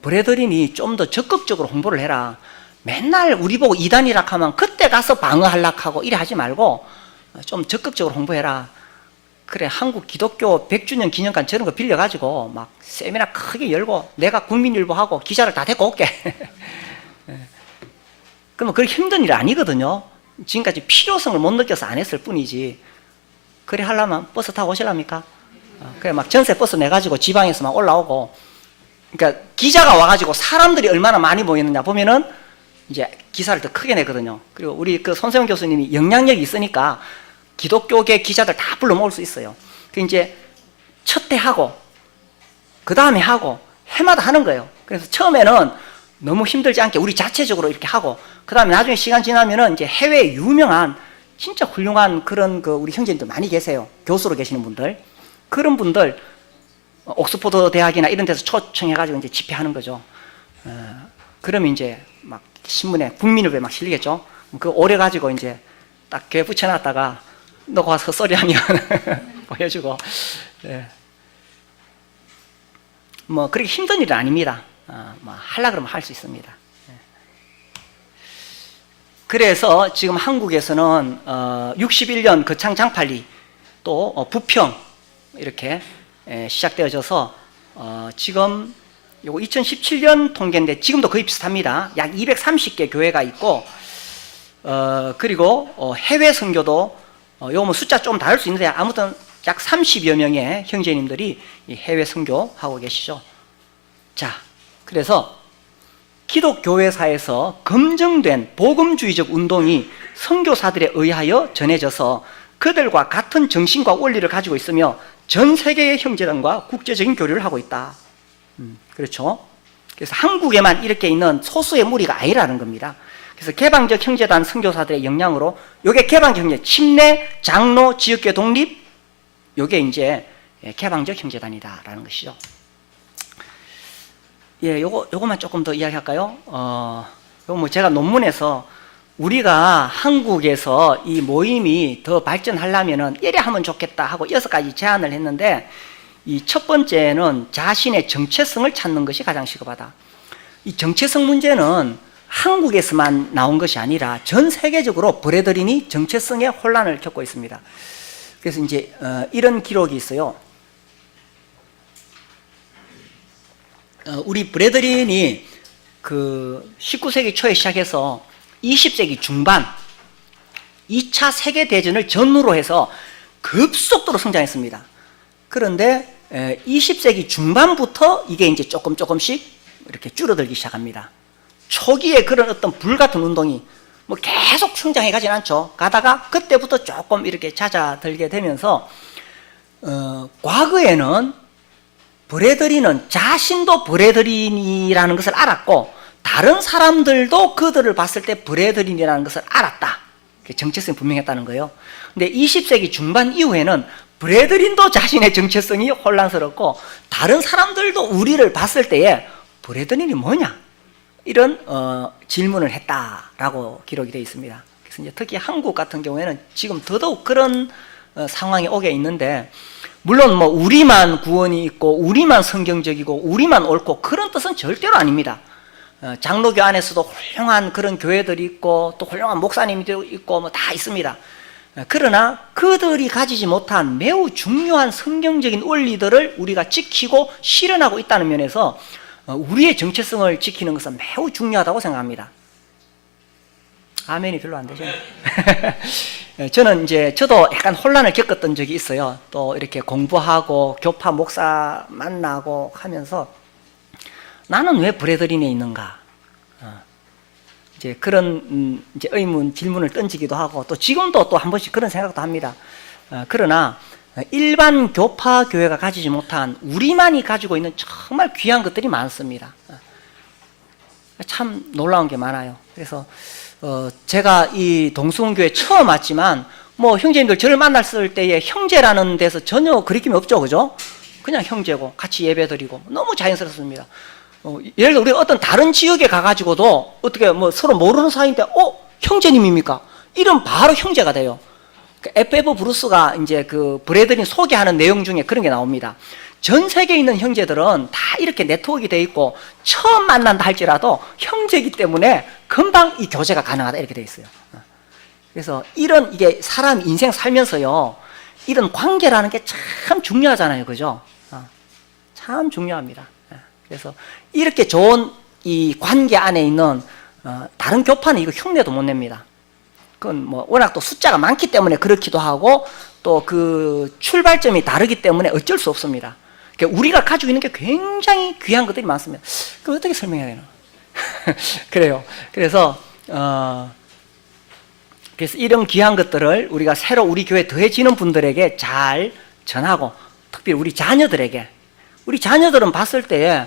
브래들린이 좀 더 적극적으로 홍보를 해라. 맨날 우리 보고 이단이라 하면 그때 가서 방어하려고 하고 이래 하지 말고 좀 적극적으로 홍보해라. 그래, 한국 기독교 100주년 기념관 저런 거 빌려가지고 막 세미나 크게 열고 내가 국민일보 하고 기자를 다 데리고 올게. 그러면 그렇게 힘든 일 아니거든요. 지금까지 필요성을 못 느껴서 안 했을 뿐이지. 그래 하려면 버스 타고 오실랍니까? 그래 막 전세 버스 내가지고 지방에서 막 올라오고. 그러니까 기자가 와가지고 사람들이 얼마나 많이 모였느냐 보면은 이제 기사를 더 크게 내거든요. 그리고 우리 그 손세웅 교수님이 영향력이 있으니까 기독교계 기자들 다 불러 모을 수 있어요. 그 이제 첫 해 하고 그 다음에 하고 해마다 하는 거예요. 그래서 처음에는 너무 힘들지 않게 우리 자체적으로 이렇게 하고 그 다음에 나중에 시간 지나면은 이제 해외에 유명한 진짜 훌륭한 그런 그 우리 형제님들 많이 계세요. 교수로 계시는 분들. 그런 분들 옥스퍼드 대학이나 이런 데서 초청해가지고 이제 집회하는 거죠. 그러면 이제 막 신문에 국민일보에 막 실리겠죠. 그 오래 가지고 이제 딱 교회 붙여놨다가 너가 와서 헛소리하면 보여주고. 네. 뭐 그렇게 힘든 일은 아닙니다. 뭐 하려 그러면 할 수 있습니다. 그래서 지금 한국에서는 61년 거창 장팔리 또 부평 이렇게 시작되어져서 지금 요거 2017년 통계인데 지금도 거의 비슷합니다. 약 230개 교회가 있고 그리고 해외 선교도 요거 뭐 숫자 좀 다를 수 있는데 아무튼 약 30여 명의 형제님들이 이 해외 선교하고 계시죠. 자, 그래서 기독교회사에서 검증된 복음주의적 운동이 선교사들에 의하여 전해져서 그들과 같은 정신과 원리를 가지고 있으며 전 세계의 형제단과 국제적인 교류를 하고 있다. 그렇죠? 그래서 한국에만 이렇게 있는 소수의 무리가 아니라는 겁니다. 그래서 개방적 형제단 선교사들의 영향으로 요게 개방적 형제, 침례, 장로, 지역교회 독립 요게 이제 개방적 형제단이다라는 것이죠. 예, 요거만 조금 더 이야기할까요? 요거 뭐 제가 논문에서 우리가 한국에서 이 모임이 더 발전하려면은 이래 하면 좋겠다 하고 6가지 제안을 했는데 이 첫 번째는 자신의 정체성을 찾는 것이 가장 시급하다. 이 정체성 문제는 한국에서만 나온 것이 아니라 전 세계적으로 브래들린이 정체성의 혼란을 겪고 있습니다. 그래서 이제 이런 기록이 있어요. 우리 브래들린이 그 19세기 초에 시작해서 20세기 중반 2차 세계대전을 전후로 해서 급속도로 성장했습니다. 그런데 20세기 중반부터 이게 이제 조금씩 이렇게 줄어들기 시작합니다. 초기에 그런 어떤 불같은 운동이 뭐 계속 성장해 가진 않죠. 가다가 그때부터 조금 이렇게 잦아들게 되면서 과거에는 브래들린은 자신도 브래들린이라는 것을 알았고 다른 사람들도 그들을 봤을 때 브래들린이라는 것을 알았다. 정체성이 분명했다는 거예요. 근데 20세기 중반 이후에는 브래들린도 자신의 정체성이 혼란스럽고 다른 사람들도 우리를 봤을 때에 브래들린이 뭐냐? 이런 질문을 했다라고 기록이 되어 있습니다. 그래서 이제 특히 한국 같은 경우에는 지금 더더욱 그런 상황이 오게 있는데 물론 뭐 우리만 구원이 있고 우리만 성경적이고 우리만 옳고 그런 뜻은 절대로 아닙니다. 장로교 안에서도 훌륭한 그런 교회들이 있고 또 훌륭한 목사님들이 있고 뭐 다 있습니다. 그러나 그들이 가지지 못한 매우 중요한 성경적인 원리들을 우리가 지키고 실현하고 있다는 면에서 우리의 정체성을 지키는 것은 매우 중요하다고 생각합니다. 아멘이 별로 안 되죠. 저도 약간 혼란을 겪었던 적이 있어요. 또 이렇게 공부하고 교파 목사 만나고 하면서 나는 왜 브래들린에 있는가? 이제 그런 이제 의문 질문을 던지기도 하고 또 지금도 또 한 번씩 그런 생각도 합니다. 그러나 일반 교파 교회가 가지지 못한 우리만이 가지고 있는 정말 귀한 것들이 많습니다. 참 놀라운 게 많아요. 그래서 제가 이 동수원교회 처음 왔지만 뭐 형제님들 저를 만났을 때에 형제라는 데서 전혀 그리낌이 없죠, 그죠? 그냥 형제고 같이 예배드리고 너무 자연스럽습니다. 예를 들어 우리가 어떤 다른 지역에 가가지고도 어떻게 뭐 서로 모르는 사이인데 형제님입니까? 이런 바로 형제가 돼요. FF 브루스가 이제 그 브래들이 소개하는 내용 중에 그런 게 나옵니다. 전 세계에 있는 형제들은 다 이렇게 네트워크가 돼 있고 처음 만난다 할지라도 형제이기 때문에 금방 이 교제가 가능하다 이렇게 돼 있어요. 그래서 이게 사람 인생 살면서요, 이런 관계라는 게 참 중요하잖아요, 그죠? 참 중요합니다. 그래서 이렇게 좋은 이 관계 안에 있는 다른 교파는 이거 흉내도 못 냅니다. 그건 뭐 워낙 또 숫자가 많기 때문에 그렇기도 하고 또 그 출발점이 다르기 때문에 어쩔 수 없습니다. 그러니까 우리가 가지고 있는 게 굉장히 귀한 것들이 많습니다. 그걸 어떻게 설명해야 되나? 그래요. 그래서 이런 귀한 것들을 우리가 새로 우리 교회에 더해지는 분들에게 잘 전하고, 특별히 우리 자녀들에게, 우리 자녀들은 봤을 때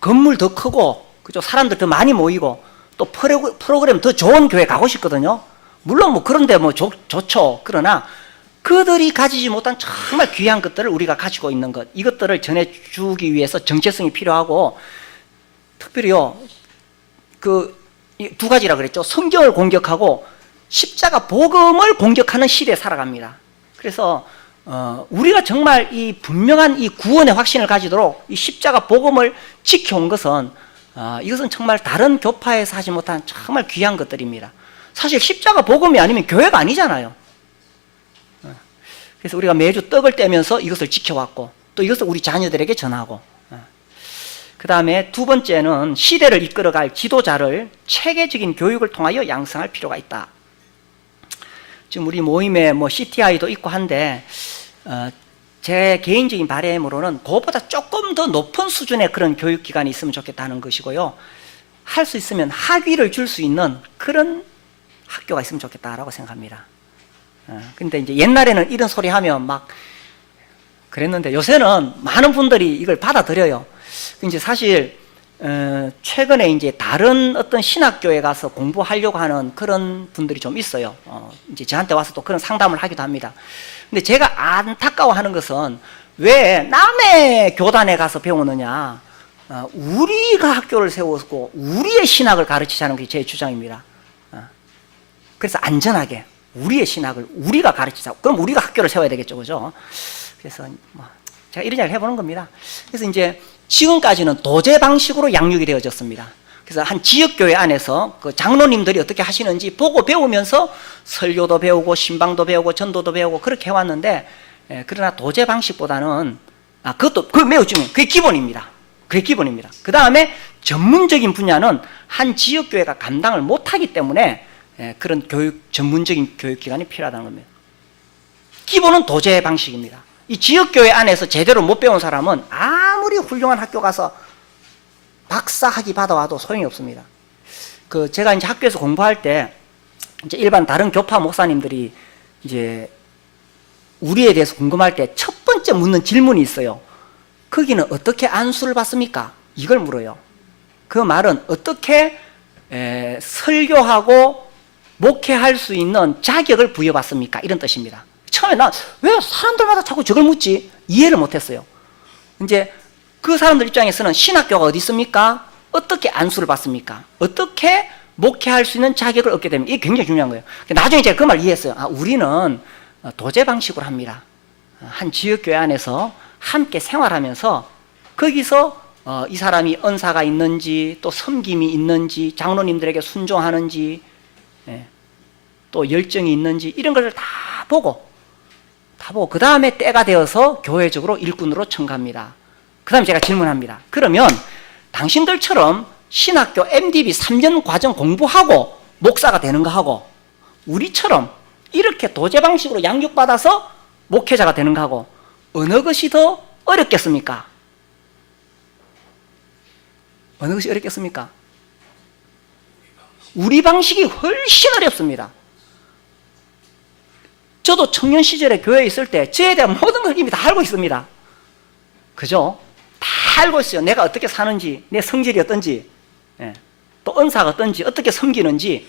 건물 더 크고, 그죠? 사람들 더 많이 모이고, 또 프로그램 더 좋은 교회 가고 싶거든요. 물론 뭐 그런데 뭐 좋죠. 그러나 그들이 가지지 못한 정말 귀한 것들을 우리가 가지고 있는 것, 이것들을 전해주기 위해서 정체성이 필요하고, 특별히요, 두 가지라 그랬죠. 성경을 공격하고 십자가 복음을 공격하는 시대에 살아갑니다. 그래서 우리가 정말 이 분명한 이 구원의 확신을 가지도록 이 십자가 복음을 지켜온 것은 이것은 정말 다른 교파에서 하지 못한 정말 귀한 것들입니다. 사실 십자가 복음이 아니면 교회가 아니잖아요. 그래서 우리가 매주 떡을 떼면서 이것을 지켜왔고, 또 이것을 우리 자녀들에게 전하고, 그 다음에 두 번째는 시대를 이끌어갈 지도자를 체계적인 교육을 통하여 양성할 필요가 있다. 지금 우리 모임에 뭐 CTI도 있고 한데 제 개인적인 바람으로는 그것보다 조금 더 높은 수준의 그런 교육기관이 있으면 좋겠다는 것이고요. 할 수 있으면 학위를 줄 수 있는 그런 학교가 있으면 좋겠다라고 생각합니다. 근데 이제 옛날에는 이런 소리 하면 막 그랬는데 요새는 많은 분들이 이걸 받아들여요. 이제 사실 최근에 이제 다른 어떤 신학교에 가서 공부하려고 하는 그런 분들이 좀 있어요. 이제 저한테 와서 또 그런 상담을 하기도 합니다. 근데 제가 안타까워하는 것은 왜 남의 교단에 가서 배우느냐? 우리가 학교를 세웠고 우리의 신학을 가르치자는 게 제 주장입니다. 그래서 안전하게 우리의 신학을 우리가 가르치자. 그럼 우리가 학교를 세워야 되겠죠, 그죠? 그래서 뭐 제가 이런 이야기를 해보는 겁니다. 그래서 이제 지금까지는 도제 방식으로 양육이 되어졌습니다. 그래서 한 지역교회 안에서 그 장로님들이 어떻게 하시는지 보고 배우면서 설교도 배우고 신방도 배우고 전도도 배우고 그렇게 해왔는데, 그러나 도제 방식보다는 그것도 매우 중요해요. 그게 기본입니다. 그게 기본입니다. 그 다음에 전문적인 분야는 한 지역교회가 감당을 못하기 때문에 그런 전문적인 교육기관이 필요하다는 겁니다. 기본은 도제 방식입니다. 이 지역교회 안에서 제대로 못 배운 사람은 아무리 훌륭한 학교 가서 박사학위 받아와도 소용이 없습니다. 제가 이제 학교에서 공부할 때 이제 일반 다른 교파 목사님들이 이제 우리에 대해서 궁금할 때 첫 번째 묻는 질문이 있어요. 거기는 어떻게 안수를 받습니까? 이걸 물어요. 그 말은 어떻게 설교하고 목회할 수 있는 자격을 부여받습니까? 이런 뜻입니다. 처음에 나 왜 사람들마다 자꾸 저걸 묻지? 이해를 못했어요. 이제 그 사람들 입장에서는 신학교가 어디 있습니까? 어떻게 안수를 받습니까? 어떻게 목회할 수 있는 자격을 얻게 됩니까? 이게 굉장히 중요한 거예요. 나중에 제가 그 말 이해했어요. 우리는 도제 방식으로 합니다. 한 지역교회 안에서 함께 생활하면서 거기서 이 사람이 언사가 있는지 또 섬김이 있는지 장로님들에게 순종하는지 또 열정이 있는지 이런 것을 다 보고 그 다음에 때가 되어서 교회적으로 일꾼으로 청구합니다. 그 다음에 제가 질문합니다. 그러면 당신들처럼 신학교 MDB 3년 과정 공부하고 목사가 되는 거 하고 우리처럼 이렇게 도제 방식으로 양육받아서 목회자가 되는 거 하고 어느 것이 더 어렵겠습니까? 어느 것이 어렵겠습니까? 우리 방식이 훨씬 어렵습니다. 저도 청년 시절에 교회에 있을 때 저에 대한 모든 걸 이미 다 알고 있습니다. 그죠? 다 알고 있어요. 내가 어떻게 사는지, 내 성질이 어떤지, 또 은사가 어떤지, 어떻게 섬기는지,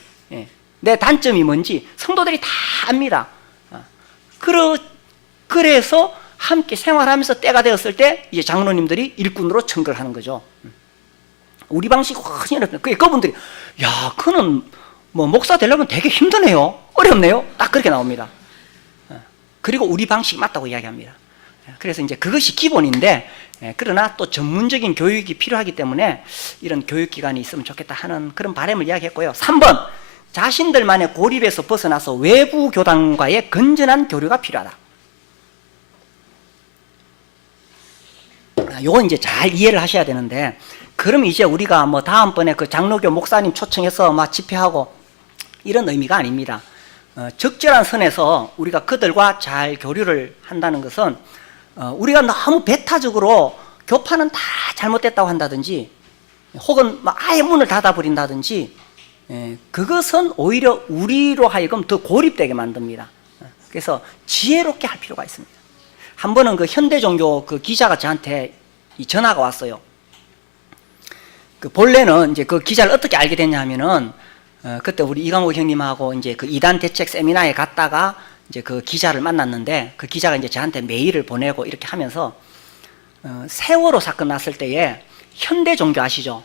내 단점이 뭔지 성도들이 다 압니다. 그래서 함께 생활하면서 때가 되었을 때 이제 장로님들이 일꾼으로 청거를 하는 거죠. 우리 방식이 훨씬 어렵다. 그분들이 야, 그는 뭐 목사 되려면 되게 힘드네요. 어렵네요. 딱 그렇게 나옵니다. 그리고 우리 방식이 맞다고 이야기합니다. 그래서 이제 그것이 기본인데, 그러나 또 전문적인 교육이 필요하기 때문에 이런 교육기관이 있으면 좋겠다 하는 그런 바람을 이야기했고요. 3번, 자신들만의 고립에서 벗어나서 외부 교단과의 건전한 교류가 필요하다. 요건 이제 잘 이해를 하셔야 되는데, 그럼 이제 우리가 뭐 다음번에 그 장로교 목사님 초청해서 막 집회하고 이런 의미가 아닙니다. 적절한 선에서 우리가 그들과 잘 교류를 한다는 것은 우리가 너무 배타적으로 교파는 다 잘못됐다고 한다든지 혹은 막 아예 문을 닫아버린다든지 그것은 오히려 우리로 하여금 더 고립되게 만듭니다. 그래서 지혜롭게 할 필요가 있습니다. 한 번은 그 현대종교 그 기자가 저한테 이 전화가 왔어요. 그 본래는 이제 그 기자를 어떻게 알게 됐냐 하면은 그때 우리 이강호 형님하고 이제 그 이단 대책 세미나에 갔다가 이제 그 기자를 만났는데 그 기자가 이제 저한테 메일을 보내고 이렇게 하면서 세월호 사건 났을 때에 현대 종교 아시죠?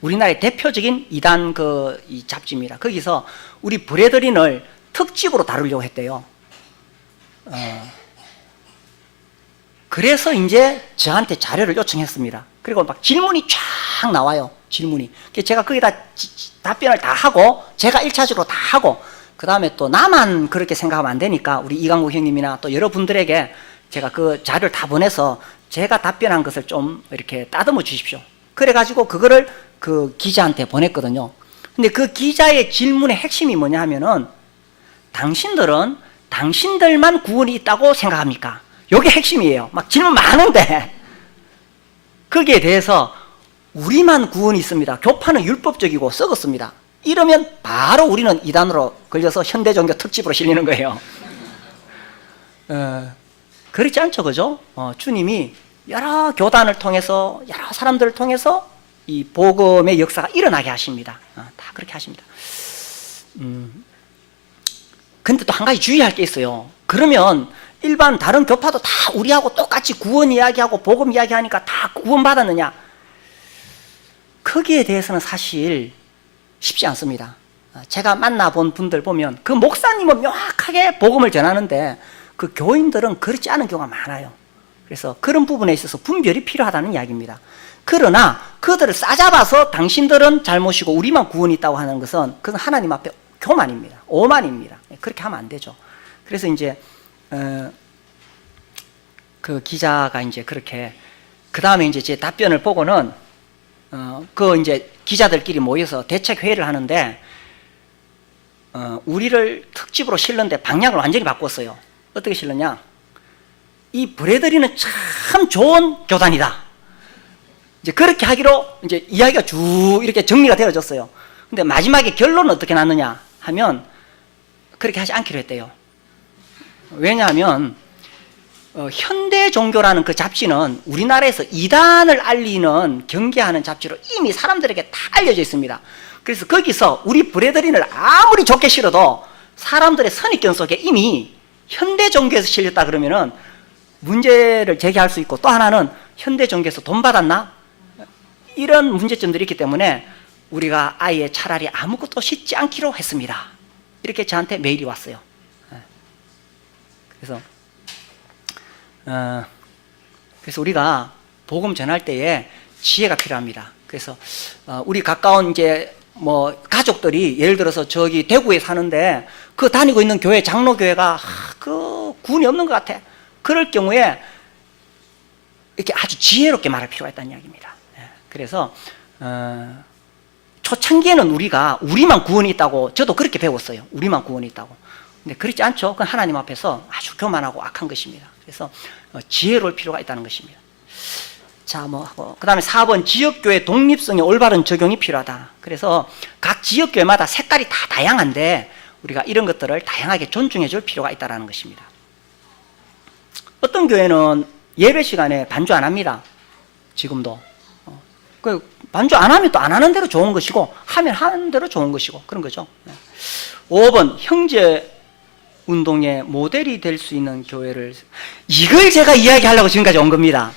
우리나라의 대표적인 이단 이 잡지입니다. 거기서 우리 브레더린을 특집으로 다루려고 했대요. 그래서 이제 저한테 자료를 요청했습니다. 그리고 막 질문이 쫙 나와요. 질문이. 제가 거기다 답변을 다 하고 제가 1차적으로 다 하고 그 다음에 또 나만 그렇게 생각하면 안 되니까 우리 이강국 형님이나 또 여러분들에게 제가 그 자료를 다 보내서 제가 답변한 것을 좀 이렇게 따듬어 주십시오. 그래가지고 그거를 그 기자한테 보냈거든요. 근데 그 기자의 질문의 핵심이 뭐냐 하면은 당신들은 당신들만 구원이 있다고 생각합니까? 이게 핵심이에요. 막 질문 많은데 거기에 대해서 우리만 구원이 있습니다. 교파는 율법적이고 썩었습니다. 이러면 바로 우리는 이단으로 걸려서 현대종교 특집으로 실리는 거예요. 그렇지 않죠, 그죠? 주님이 여러 교단을 통해서 여러 사람들을 통해서 이 복음의 역사가 일어나게 하십니다. 다 그렇게 하십니다. 근데 또 한 가지 주의할 게 있어요. 그러면 일반 다른 교파도 다 우리하고 똑같이 구원 이야기하고 복음 이야기하니까 다 구원받았느냐? 거기에 대해서는 사실 쉽지 않습니다. 제가 만나본 분들 보면 그 목사님은 명확하게 복음을 전하는데 그 교인들은 그렇지 않은 경우가 많아요. 그래서 그런 부분에 있어서 분별이 필요하다는 이야기입니다. 그러나 그들을 싸잡아서 당신들은 잘못이고 우리만 구원이 있다고 하는 것은 그건 하나님 앞에 교만입니다. 오만입니다. 그렇게 하면 안 되죠. 그래서 이제 그 기자가 이제 그렇게 그 다음에 이제 제 답변을 보고는 그 이제 기자들끼리 모여서 대책 회의를 하는데 우리를 특집으로 실는데 방향을 완전히 바꿨어요. 어떻게 실느냐? 이 브레더리는 참 좋은 교단이다. 이제 그렇게 하기로 이제 이야기가 쭉 이렇게 정리가 되어졌어요. 근데 마지막에 결론은 어떻게 났느냐 하면 그렇게 하지 않기로 했대요. 왜냐하면 현대 종교라는 그 잡지는 우리나라에서 이단을 알리는 경계하는 잡지로 이미 사람들에게 다 알려져 있습니다. 그래서 거기서 우리 브레더린을 아무리 좋게 실어도 사람들의 선입견 속에 이미 현대 종교에서 실렸다 그러면은 문제를 제기할 수 있고, 또 하나는 현대 종교에서 돈 받았나? 이런 문제점들이 있기 때문에 우리가 아예 차라리 아무것도 싣지 않기로 했습니다. 이렇게 저한테 메일이 왔어요. 그래서 우리가 복음 전할 때에 지혜가 필요합니다. 그래서 우리 가까운 이제 뭐 가족들이 예를 들어서 저기 대구에 사는데 그 다니고 있는 교회 장로교회가 그 구원이 없는 것 같아. 그럴 경우에 이렇게 아주 지혜롭게 말할 필요가 있다는 이야기입니다. 그래서 초창기에는 우리가 우리만 구원이 있다고, 저도 그렇게 배웠어요. 우리만 구원이 있다고. 근데 그렇지 않죠. 그건 하나님 앞에서 아주 교만하고 악한 것입니다. 그래서 지혜로울 필요가 있다는 것입니다. 자, 그 다음에 4번, 지역교회 독립성의 올바른 적용이 필요하다. 그래서 각 지역교회마다 색깔이 다 다양한데 우리가 이런 것들을 다양하게 존중해 줄 필요가 있다는 것입니다. 어떤 교회는 예배 시간에 반주 안 합니다. 지금도. 반주 안 하면 또 안 하는 대로 좋은 것이고, 하면 하는 대로 좋은 것이고, 그런 거죠. 5번, 형제 운동의 모델이 될 수 있는 교회를, 이걸 제가 이야기하려고 지금까지 온 겁니다.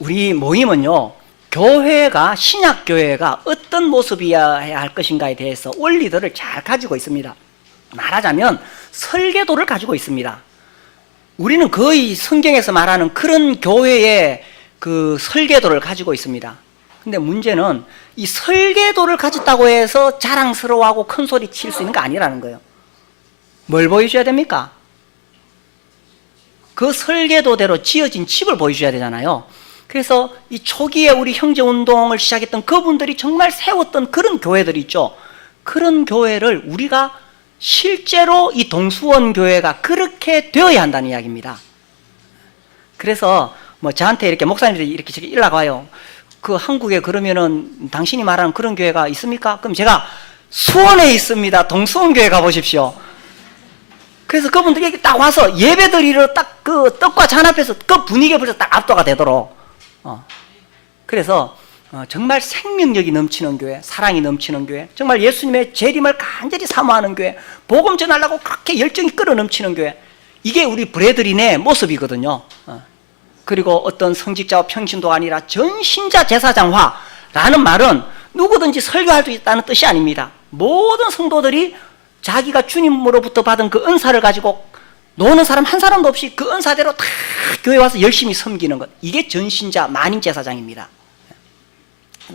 우리 모임은요, 교회가, 신약교회가 어떤 모습이어야 할 것인가에 대해서 원리들을 잘 가지고 있습니다. 말하자면 설계도를 가지고 있습니다. 우리는 거의 성경에서 말하는 그런 교회의 그 설계도를 가지고 있습니다. 근데 문제는 이 설계도를 가졌다고 해서 자랑스러워하고 큰 소리 칠 수 있는 거 아니라는 거예요. 뭘 보여줘야 됩니까? 그 설계도대로 지어진 집을 보여줘야 되잖아요. 그래서 이 초기에 우리 형제운동을 시작했던 그분들이 정말 세웠던 그런 교회들이 있죠. 그런 교회를 우리가 실제로 이 동수원 교회가 그렇게 되어야 한다는 이야기입니다. 그래서 뭐 저한테 이렇게 목사님들이 이렇게 연락 와요. 그 한국에 그러면은 당신이 말하는 그런 교회가 있습니까? 그럼 제가 수원에 있습니다. 동수원 교회 가보십시오. 그래서 그분들이 딱 와서 예배드리러 딱 그 떡과 잔 앞에서 그 분위기에 벌써 딱 압도가 되도록. 그래서 정말 생명력이 넘치는 교회, 사랑이 넘치는 교회, 정말 예수님의 재림을 간절히 사모하는 교회, 복음 전하려고 그렇게 열정이 끌어 넘치는 교회, 이게 우리 브레드린의 모습이거든요. 그리고 어떤 성직자와 평신도가 아니라 전신자 제사장화라는 말은 누구든지 설교할 수 있다는 뜻이 아닙니다. 모든 성도들이 자기가 주님으로부터 받은 그 은사를 가지고 노는 사람 한 사람도 없이 그 은사대로 다 교회 와서 열심히 섬기는 것, 이게 전신자 만인제사장입니다.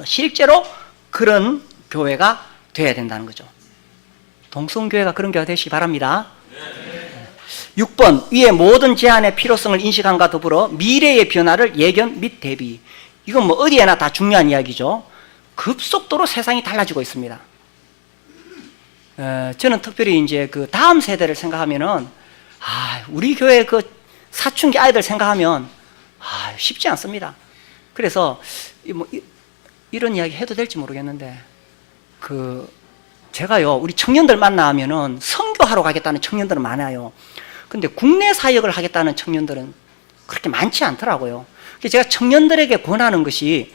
실제로 그런 교회가 돼야 된다는 거죠. 동성교회가 그런 교회가 되시기 바랍니다. 6번, 위의 모든 제안의 필요성을 인식함과 더불어 미래의 변화를 예견 및 대비. 이건 뭐 어디에나 다 중요한 이야기죠. 급속도로 세상이 달라지고 있습니다. 저는 특별히 이제 그 다음 세대를 생각하면은, 우리 교회 그 사춘기 아이들 생각하면 쉽지 않습니다. 그래서 이런 이야기 해도 될지 모르겠는데, 제가요, 우리 청년들 만나면은 선교하러 가겠다는 청년들은 많아요. 근데 국내 사역을 하겠다는 청년들은 그렇게 많지 않더라고요. 그래서 제가 청년들에게 권하는 것이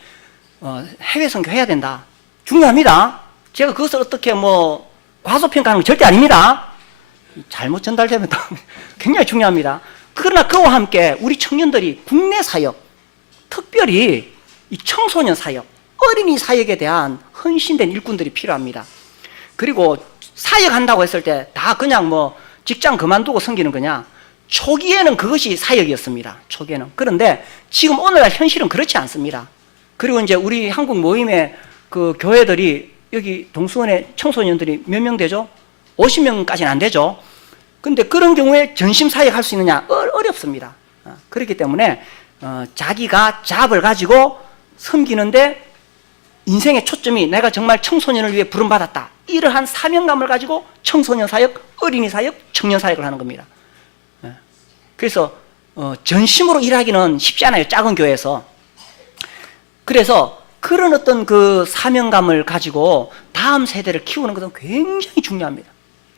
해외 선교해야 된다. 중요합니다. 제가 그것을 어떻게 과소평가하는 건 절대 아닙니다. 잘못 전달되면 또 굉장히 중요합니다. 그러나 그와 함께 우리 청년들이 국내 사역, 특별히 이 청소년 사역, 어린이 사역에 대한 헌신된 일꾼들이 필요합니다. 그리고 사역한다고 했을 때 다 그냥 직장 그만두고 섬기는 거냐? 초기에는 그것이 사역이었습니다. 초기에는. 그런데 지금 오늘날 현실은 그렇지 않습니다. 그리고 이제 우리 한국 모임의 그 교회들이, 여기 동수원의 청소년들이 몇 명 되죠? 50명까지는 안 되죠. 근데 그런 경우에 전심 사역할 수 있느냐? 어렵습니다. 그렇기 때문에 자기가 잡을 가지고 섬기는데 인생의 초점이 내가 정말 청소년을 위해 부름받았다, 이러한 사명감을 가지고 청소년 사역, 어린이 사역, 청년 사역을 하는 겁니다. 그래서 전심으로 일하기는 쉽지 않아요, 작은 교회에서. 그래서 그런 어떤 그 사명감을 가지고 다음 세대를 키우는 것은 굉장히 중요합니다.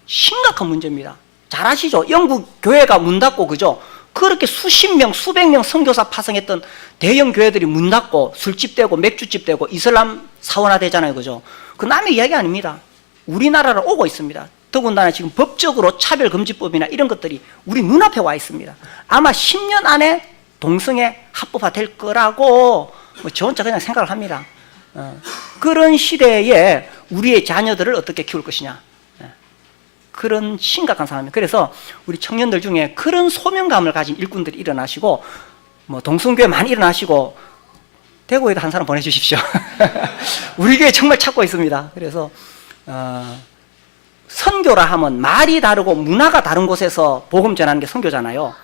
심각한 문제입니다. 잘 아시죠? 영국 교회가 문 닫고, 그죠? 그렇게 수십 명, 수백 명 선교사 파송했던 대형 교회들이 문 닫고 술집 되고 맥주집 되고 이슬람 사원화 되잖아요, 그죠? 그 남의 이야기 아닙니다. 우리나라로 오고 있습니다. 더군다나 지금 법적으로 차별금지법이나 이런 것들이 우리 눈앞에 와 있습니다. 아마 10년 안에 동성애 합법화 될 거라고 저 혼자 그냥 생각을 합니다. 그런 시대에 우리의 자녀들을 어떻게 키울 것이냐, 그런 심각한 상황입니다. 그래서 우리 청년들 중에 그런 소명감을 가진 일꾼들이 일어나시고, 동성교회 많이 일어나시고, 대구에도 한 사람 보내주십시오. 우리 교회 정말 찾고 있습니다. 그래서 선교라 하면 말이 다르고 문화가 다른 곳에서 복음 전하는 게 선교잖아요.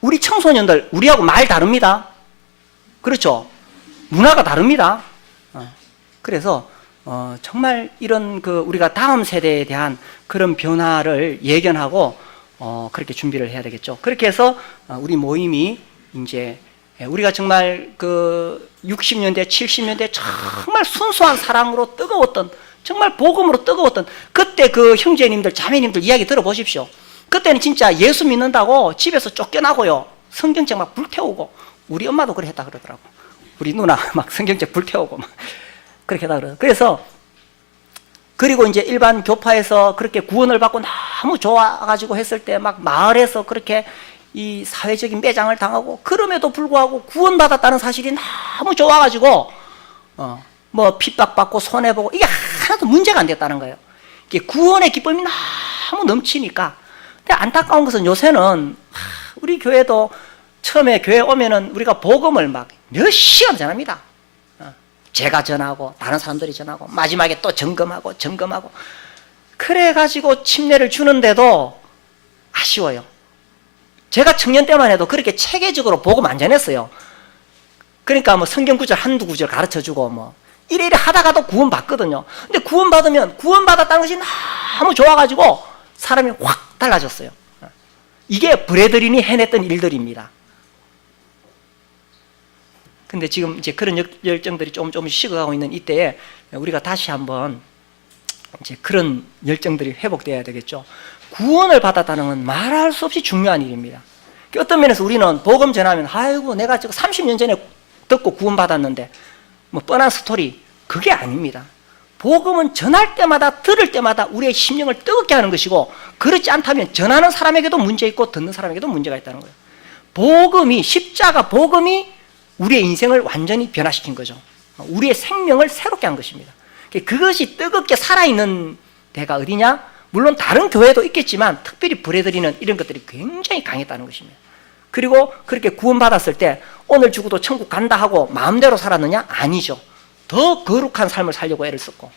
우리 청소년들, 우리하고 말 다릅니다. 그렇죠? 문화가 다릅니다. 그래서 정말 이런 우리가 다음 세대에 대한 그런 변화를 예견하고 그렇게 준비를 해야 되겠죠. 그렇게 해서 우리 모임이 이제 우리가 정말 60년대, 70년대 정말 순수한 사랑으로 뜨거웠던, 정말 복음으로 뜨거웠던 그때 그 형제님들, 자매님들 이야기 들어보십시오. 그때는 진짜 예수 믿는다고 집에서 쫓겨나고요, 성경책 막 불태우고, 우리 엄마도 그래 했다 그러더라고. 우리 누나 막 성경책 불태우고 막. 그렇게 하다 그래요. 그래서 그리고 이제 일반 교파에서 그렇게 구원을 받고 너무 좋아가지고 했을 때 막 마을에서 그렇게 이 사회적인 매장을 당하고 그럼에도 불구하고 구원받았다는 사실이 너무 좋아가지고 뭐 핍박받고 손해보고 이게 하나도 문제가 안 됐다는 거예요. 이게 구원의 기쁨이 너무 넘치니까. 근데 안타까운 것은 요새는 우리 교회도 처음에 교회 오면은 우리가 복음을 막 몇 시간 전합니다. 제가 전하고 다른 사람들이 전하고 마지막에 또 점검하고 그래가지고 침례를 주는데도 아쉬워요. 제가 청년 때만 해도 그렇게 체계적으로 복음 안 전했어요. 그러니까 뭐 성경 구절 한두 구절 가르쳐주고 뭐 이래 하다가도 구원받거든요. 근데 구원받으면 구원받았다는 것이 너무 좋아가지고 사람이 확 달라졌어요. 이게 브래들린이 해냈던 일들입니다. 근데 지금 이제 그런 열정들이 조금씩 식어가고 있는 이때에 우리가 다시 한번 이제 그런 열정들이 회복돼야 되겠죠. 구원을 받았다는 건 말할 수 없이 중요한 일입니다. 어떤 면에서 우리는 복음 전하면 아이고 내가 지금 30년 전에 듣고 구원받았는데 뭐 뻔한 스토리, 그게 아닙니다. 복음은 전할 때마다 들을 때마다 우리의 심령을 뜨겁게 하는 것이고, 그렇지 않다면 전하는 사람에게도 문제 있고 듣는 사람에게도 문제가 있다는 거예요. 복음이, 십자가 복음이 우리의 인생을 완전히 변화시킨 거죠. 우리의 생명을 새롭게 한 것입니다. 그것이 뜨겁게 살아있는 데가 어디냐? 물론 다른 교회도 있겠지만 특별히 브래들린은 이런 것들이 굉장히 강했다는 것입니다. 그리고 그렇게 구원받았을 때 오늘 죽어도 천국 간다 하고 마음대로 살았느냐? 아니죠. 더 거룩한 삶을 살려고 애를 썼고,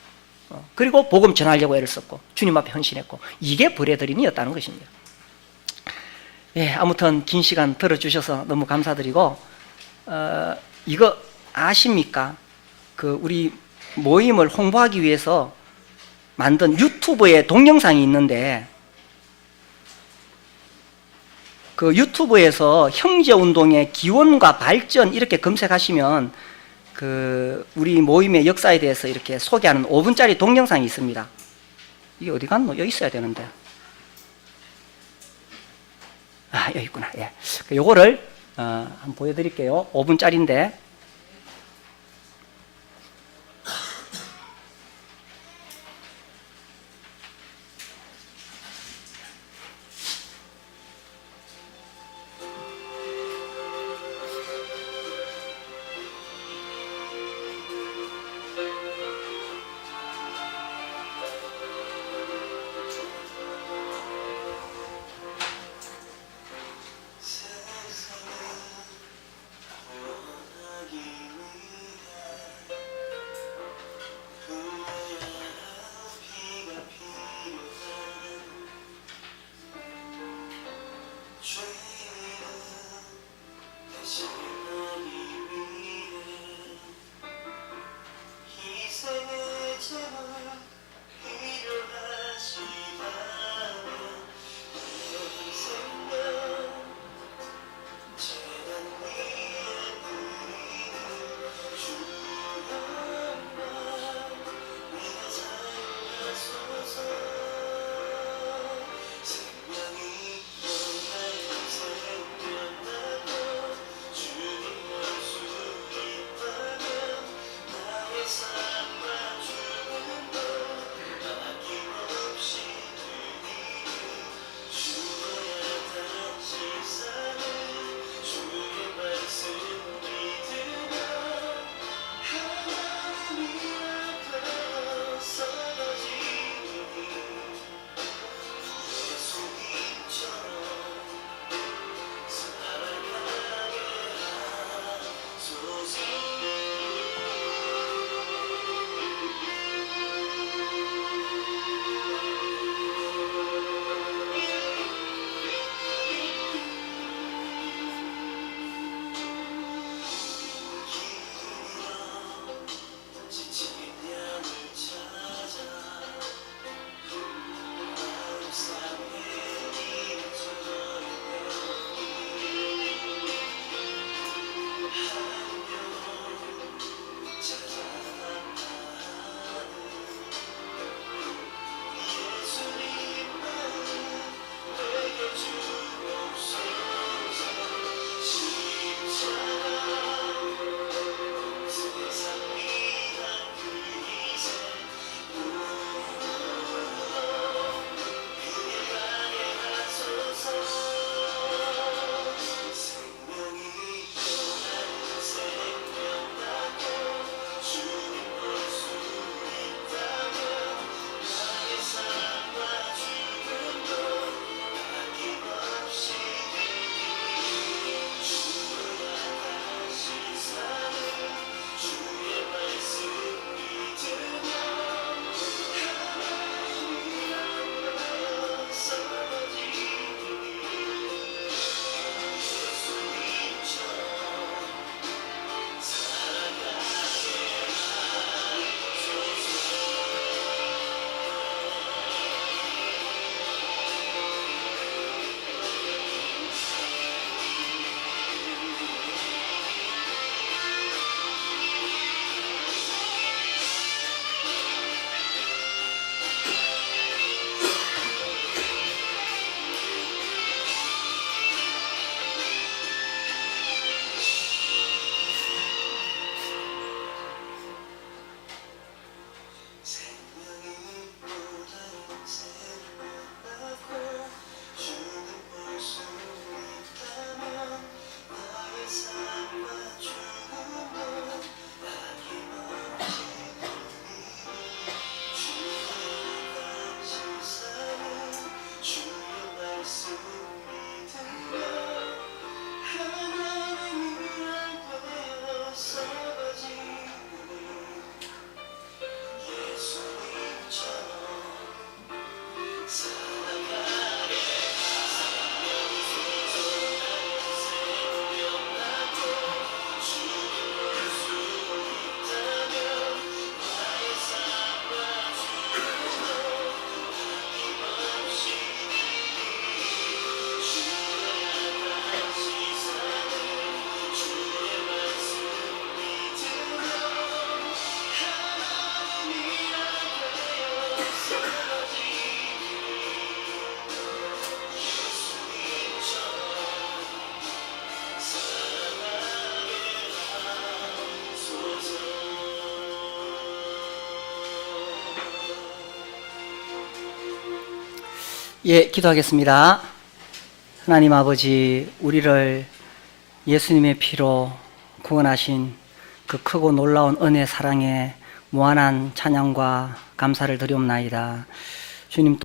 그리고 복음 전하려고 애를 썼고, 주님 앞에 헌신했고, 이게 브래들린이었다는 것입니다. 예, 아무튼 긴 시간 들어주셔서 너무 감사드리고, 이거 아십니까? 그 우리 모임을 홍보하기 위해서 만든 유튜브에 동영상이 있는데, 그 유튜브에서 형제운동의 기원과 발전 이렇게 검색하시면 그 우리 모임의 역사에 대해서 이렇게 소개하는 5분짜리 동영상이 있습니다. 이게 어디 갔노? 여기 있어야 되는데. 아, 여기 있구나. 예. 요거를 한번 보여드릴게요. 5분짜리인데. 예, 기도하겠습니다. 하나님 아버지, 우리를 예수님의 피로 구원하신 그 크고 놀라운 은혜 사랑에 무한한 찬양과 감사를 드리옵나이다. 주님